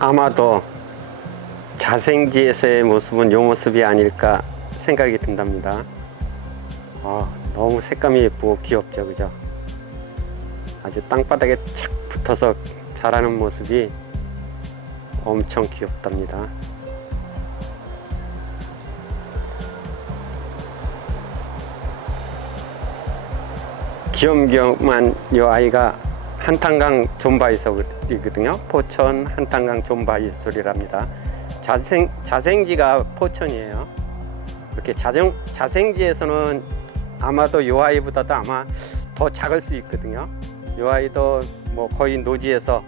아마도 자생지에서의 모습은 요 모습이 아닐까 생각이 든답니다. 아, 너무 색감이 예쁘고 귀엽죠, 그죠? 아주 땅바닥에 착 붙어서 자라는 모습이 엄청 귀엽답니다. 귀염귀염한 이 아이가 한탄강 존바이솔 이거든요. 포천 한탄강 존바이솔이랍니다. 자생 자생지가 포천이에요. 이렇게 자생 자생지에서는 아마도 이 아이보다도 아마 더 작을 수 있거든요. 이 아이도 뭐 거의 노지에서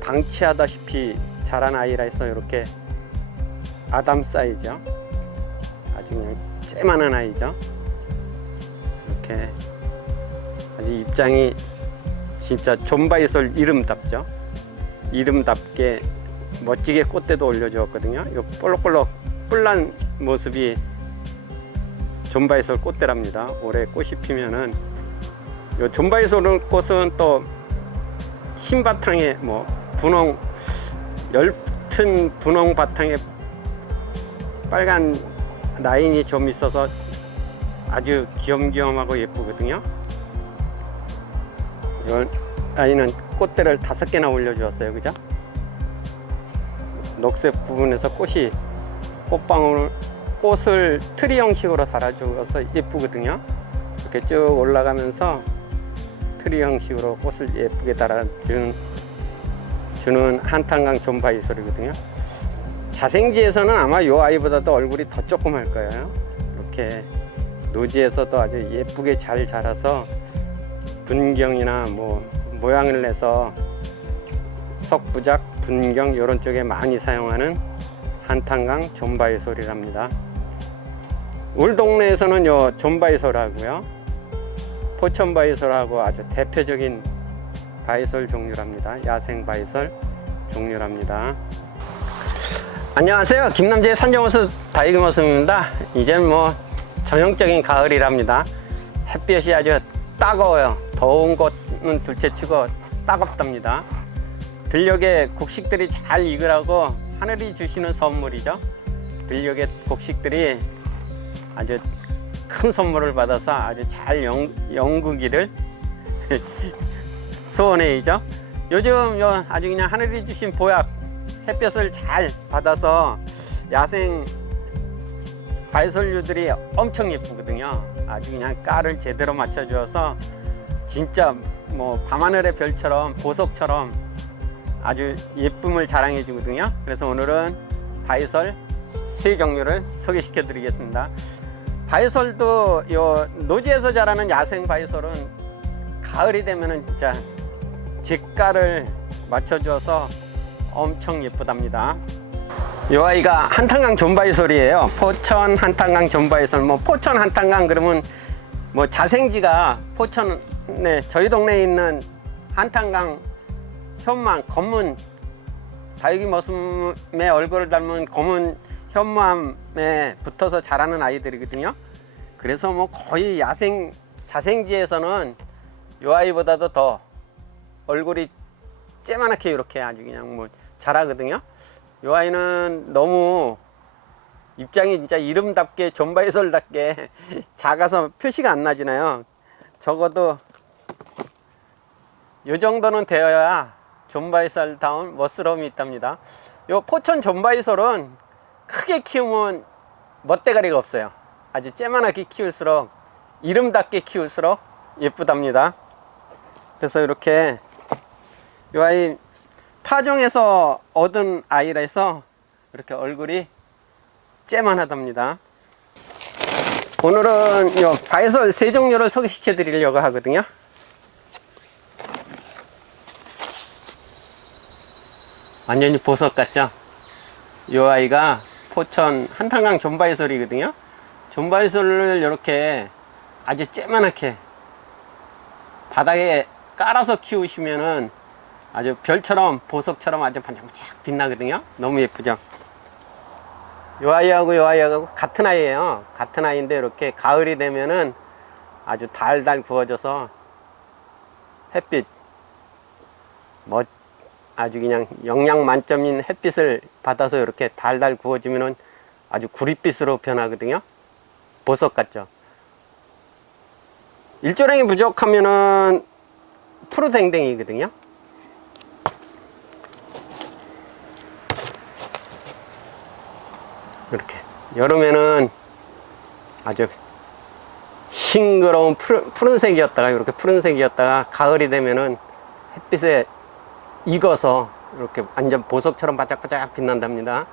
방치하다시피 자란 아이라 해서 이렇게 아담 사이죠. 아주 그냥 쬐만한 아이죠. 이렇게 아주 입장이 진짜 존바이솔 이름답죠. 이름답게 멋지게 꽃대도 올려주었거든요. 이 볼록볼록 뿔난 모습이 존바이솔 꽃대랍니다. 올해 꽃이 피면은 이 존바이솔 꽃은 또 흰 바탕에 뭐 분홍 엷은 분홍 바탕에 빨간 라인이 좀 있어서 아주 귀염귀염하고 예쁘거든요. 이 아이는 꽃대를 다섯 개나 올려주었어요, 그죠? 녹색 부분에서 꽃이 꽃방울 꽃을 트리 형식으로 달아주어서 예쁘거든요. 이렇게 쭉 올라가면서 트리 형식으로 꽃을 예쁘게 달아주는 주는 한탄강 존바이솔이거든요. 자생지에서는 아마 이 아이보다도 얼굴이 더 조그말 거예요. 이렇게 노지에서도 아주 예쁘게 잘 자라서 분경이나 뭐 모양을 내서 석부작, 분경 이런 쪽에 많이 사용하는 한탄강 존바이솔이랍니다. 우리 동네에서는 요 존바이솔하고요, 포천바이솔하고 아주 대표적인 바이솔 종류랍니다. 야생 바이솔 종류랍니다. 안녕하세요. 김남재의 산정호수 다이그모스입니다. 이제 뭐 전형적인 가을이랍니다. 햇볕이 아주 따가워요. 더운 것은 둘째치고 따갑답니다. 들녘에 곡식들이 잘 익으라고 하늘이 주시는 선물이죠. 들녘의 곡식들이 아주 큰 선물을 받아서 아주 잘 영, 영구기를 소원해이죠. 요즘 요 아주 그냥 하늘이 주신 보약 햇볕을 잘 받아서 야생 발설류들이 엄청 예쁘거든요. 아주 그냥 깔을 제대로 맞춰주어서 진짜 뭐 밤하늘의 별처럼 보석처럼 아주 예쁨을 자랑해 주거든요. 그래서 오늘은 바이설 세 종류를 소개시켜 드리겠습니다. 바이설도 요 노지에서 자라는 야생 바이설은 가을이 되면은 진짜 직가를 맞춰줘서 엄청 예쁘답니다. 이 아이가 한탄강 존바이솔이에요. 포천 한탄강 존바이솔. 뭐 포천 한탄강 그러면 뭐 자생지가 포천에 저희 동네에 있는 한탄강 현무암 검은 다육이 머슴의 얼굴을 닮은 검은 현무암에 붙어서 자라는 아이들이거든요. 그래서 뭐 거의 야생 자생지에서는 이 아이보다도 더 얼굴이 쬐만하게 이렇게 아주 그냥 뭐 자라거든요. 이 아이는 너무 입장이 진짜 이름답게 존바이솔답게 작아서 표시가 안 나지나요. 적어도 이 정도는 되어야 존바이솔다운 멋스러움이 있답니다. 요 포천 존바이솔은 크게 키우면 멋대가리가 없어요. 아주 쬐만하게 키울수록 이름답게 키울수록 예쁘답니다. 그래서 이렇게 이 아이 파종에서 얻은 아이라서 이렇게 얼굴이 쬐만하답니다. 오늘은 요 바이솔 세 종류를 소개시켜 드리려고 하거든요. 완전히 보석 같죠? 이 아이가 포천 한탄강 존바이솔이거든요. 존바이솔을 이렇게 아주 쬐만하게 바닥에 깔아서 키우시면은 아주 별처럼 보석처럼 아주 반짝반짝 빛나거든요. 너무 예쁘죠? 요 아이하고 요 아이하고 같은 아이예요. 같은 아이인데 이렇게 가을이 되면은 아주 달달 구워져서 햇빛 멋 아주 그냥 영양 만점인 햇빛을 받아서 이렇게 달달 구워지면은 아주 구릿빛으로 변하거든요. 보석 같죠. 일조량이 부족하면은 푸르댕댕이거든요. 이렇게 여름에는 아주 싱그러운 푸른, 푸른색이었다가 이렇게 푸른색이었다가 가을이 되면은 햇빛에 익어서 이렇게 완전 보석처럼 바짝바짝 빛난답니다.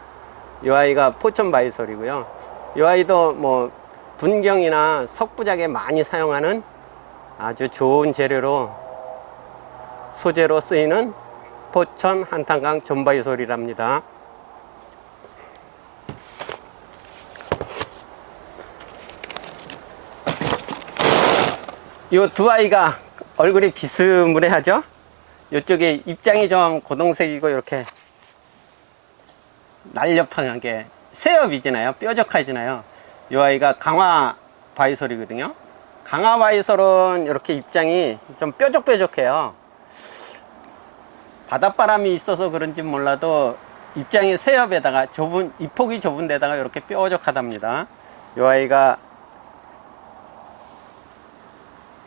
이 아이가 포천 바이솔이고요. 이 아이도 뭐 분경이나 석부작에 많이 사용하는 아주 좋은 재료로 소재로 쓰이는 포천 한탄강 존바이솔이랍니다. 이두 아이가 얼굴이 비스무레하죠? 이쪽에 입장이 좀 고동색이고 이렇게 날렵하게 새엽이잖아요. 뾰족하잖아요. 이 아이가 강화 바이솔이거든요. 강화 바이솔은 이렇게 입장이 좀 뾰족뾰족해요. 바닷바람이 있어서 그런지 몰라도 입장이 새엽에다가 좁은 입폭이 좁은 데다가 이렇게 뾰족하답니다. 이 아이가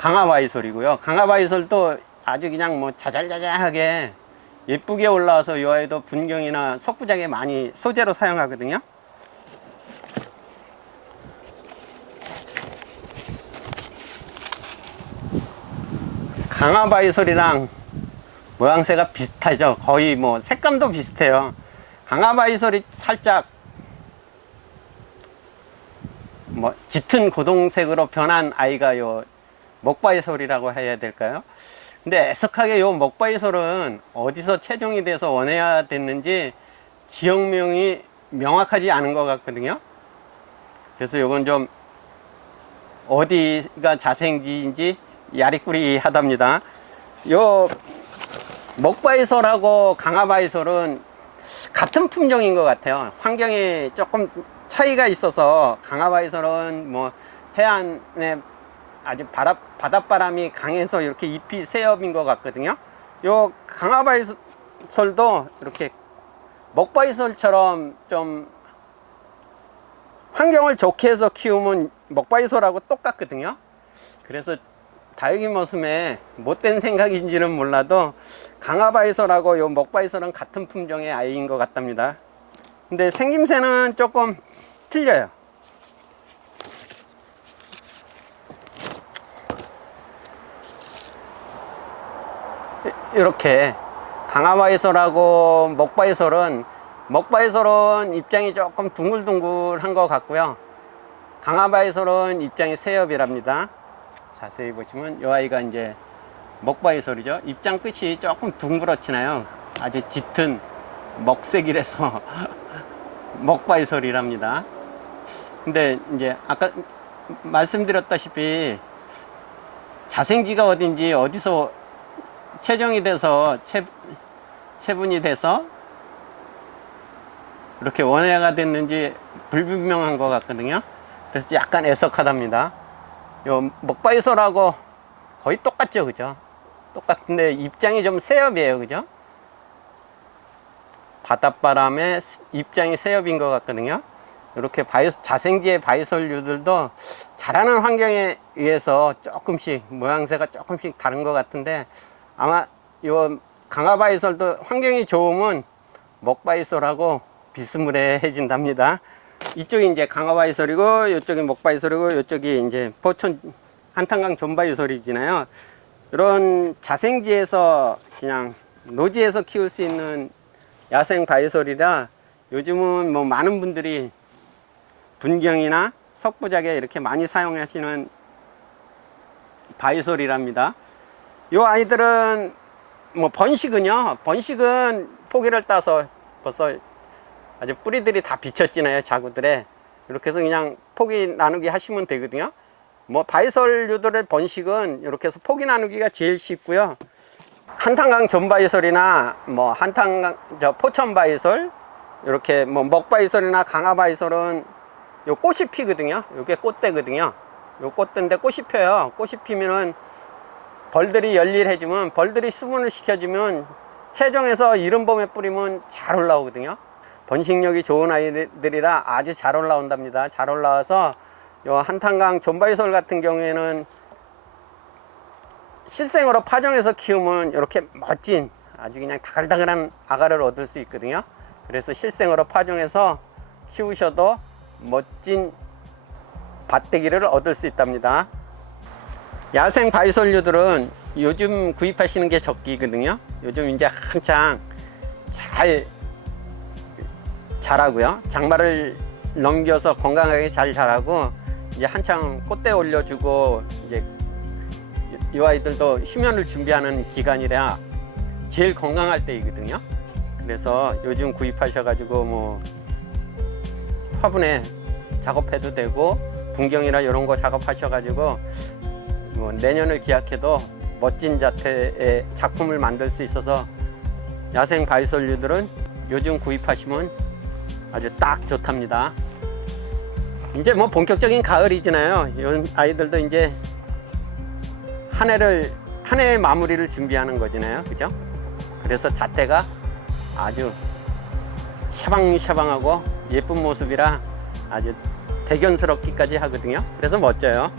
강화바이솔이고요. 강화바이솔도 아주 그냥 뭐 자잘자잘하게 예쁘게 올라와서 이 아이도 분경이나 석부작에 많이 소재로 사용하거든요. 강화바이솔이랑 모양새가 비슷하죠. 거의 뭐 색감도 비슷해요. 강화바이솔이 살짝 뭐 짙은 고동색으로 변한 아이가 요 먹바이솔이라고 해야 될까요? 근데 애석하게 요 먹바이솔은 어디서 체종이 돼서 원해야 됐는지 지역명이 명확하지 않은 것 같거든요. 그래서 요건 좀 어디가 자생지인지 야리꾸리 하답니다. 요 먹바이솔하고 강화바이솔은 같은 품종인 것 같아요. 환경이 조금 차이가 있어서 강화바이솔은 뭐 해안에 아주 바다, 바닷바람이 강해서 이렇게 잎이 새엽인 것 같거든요. 요 강화바이솔도 이렇게 먹바이솔처럼 좀 환경을 좋게 해서 키우면 먹바이솔하고 똑같거든요. 그래서 다육이 모습에 못된 생각인지는 몰라도 강화바이솔하고 요 먹바이솔은 같은 품종의 아이인 것 같답니다. 근데 생김새는 조금 틀려요. 이렇게 강화바이솔하고 먹바이솔은 먹바이솔은 입장이 조금 둥글둥글한 것 같고요. 강화바이솔은 입장이 새엽이랍니다. 자세히 보시면 이 아이가 이제 먹바이솔이죠. 입장 끝이 조금 둥그렇지나요. 아주 짙은 먹색이라서 먹바이솔이랍니다. 근데 이제 아까 말씀드렸다시피 자생지가 어딘지 어디서 체정이 돼서 체, 체분이 돼서 이렇게 원해가 됐는지 불분명한 것 같거든요. 그래서 약간 애석하답니다. 요 먹바이솔하고 거의 똑같죠, 그죠? 똑같은데 입장이 좀 새엽이에요, 그죠? 바닷바람에 입장이 새엽인 것 같거든요. 이렇게 바이, 자생지의 바이솔류들도 자라는 환경에 의해서 조금씩 모양새가 조금씩 다른 것 같은데 아마 요 강화바이솔도 환경이 좋으면 먹바이솔하고 비스무레해진답니다. 이쪽이 이제 강화바이솔이고 이쪽이 먹바이솔이고 이쪽이 이제 포천 한탄강 존바이솔이잖아요. 이런 자생지에서 그냥 노지에서 키울 수 있는 야생 바이솔이라 요즘은 뭐 많은 분들이 분경이나 석부작에 이렇게 많이 사용하시는 바이솔이랍니다. 요 아이들은 뭐 번식은요. 번식은 포기를 따서 벌써 아주 뿌리들이 다 비쳤지나요. 자구들에. 이렇게 해서 그냥 포기 나누기 하시면 되거든요. 뭐 바이솔류들의 번식은 이렇게 해서 포기 나누기가 제일 쉽고요. 한탄강 존바이솔이나 뭐 한탄강 저 포천 바이솔 이렇게 뭐 먹바이솔이나 강화바이솔은 요 꽃이 피거든요. 요게 꽃대거든요. 요 꽃대인데 꽃이 펴요. 꽃이 피면은 벌들이 열일해주면 벌들이 수분을 시켜주면 체종에서 이른 봄에 뿌리면 잘 올라오거든요. 번식력이 좋은 아이들이라 아주 잘 올라온답니다. 잘 올라와서 요 한탄강 존바이솔 같은 경우에는 실생으로 파종해서 키우면 이렇게 멋진 아주 그냥 다글다글한 아가를 얻을 수 있거든요. 그래서 실생으로 파종해서 키우셔도 멋진 밭대기를 얻을 수 있답니다. 야생 바이솔류들은 요즘 구입하시는 게 적기거든요. 요즘 이제 한창 잘 자라고요. 장마를 넘겨서 건강하게 잘 자라고 이제 한창 꽃대 올려주고 이제 이 아이들도 휴면을 준비하는 기간이라 제일 건강할 때이거든요. 그래서 요즘 구입하셔가지고 뭐 화분에 작업해도 되고 분경이나 이런 거 작업하셔가지고 뭐 내년을 기약해도 멋진 자태의 작품을 만들 수 있어서 야생 바이솔류들은 요즘 구입하시면 아주 딱 좋답니다. 이제 뭐 본격적인 가을이잖아요. 이런 아이들도 이제 한 해를 한 해의 마무리를 준비하는 거잖아요. 그죠? 그래서 자태가 아주 샤방샤방하고 예쁜 모습이라 아주 대견스럽기까지 하거든요. 그래서 멋져요.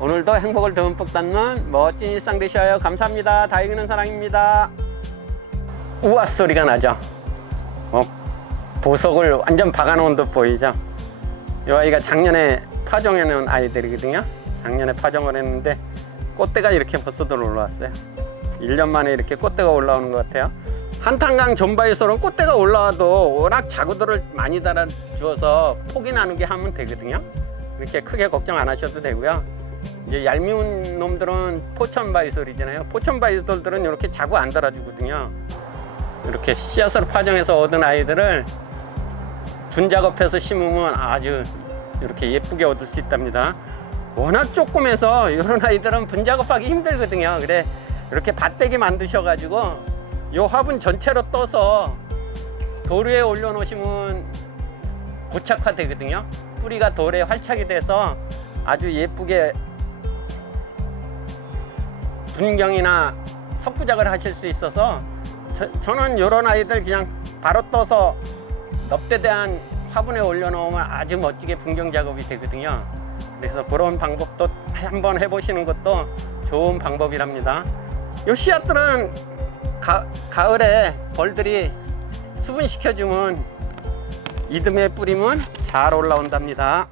오늘도 행복을 듬뿍 담는 멋진 일상 되셔요. 감사합니다. 다이그는 사랑입니다. 우와 소리가 나죠. 어, 보석을 완전 박아놓은 듯 보이죠. 이 아이가 작년에 파종해 놓은 아이들이거든요. 작년에 파종을 했는데 꽃대가 이렇게 벌써들 올라왔어요. 1년 만에 이렇게 꽃대가 올라오는 것 같아요. 한탄강 존바이솔은 꽃대가 올라와도 워낙 자구들을 많이 달아주어서 폭이 나는 게 하면 되거든요. 이렇게 크게 걱정 안 하셔도 되고요. 이제 얄미운 놈들은 포천 바이솔이잖아요. 포천 바이솔들은 이렇게 자구 안 달아주거든요. 이렇게 씨앗으로 파종해서 얻은 아이들을 분작업해서 심으면 아주 이렇게 예쁘게 얻을 수 있답니다. 워낙 조금해서 이런 아이들은 분작업하기 힘들거든요. 그래 이렇게 밭대기 만드셔가지고 요 화분 전체로 떠서 도루에 올려놓으시면 고착화 되거든요. 뿌리가 돌에 활착이 돼서 아주 예쁘게 분경이나 석부작을 하실 수 있어서 저, 는 이런 아이들 그냥 바로 떠서 넙대대한 화분에 올려놓으면 아주 멋지게 분경 작업이 되거든요. 그래서 그런 방법도 한번 해보시는 것도 좋은 방법이랍니다. 요 씨앗들은 가, 가을에 벌들이 수분시켜주면 이듬해 뿌리면 잘 올라온답니다.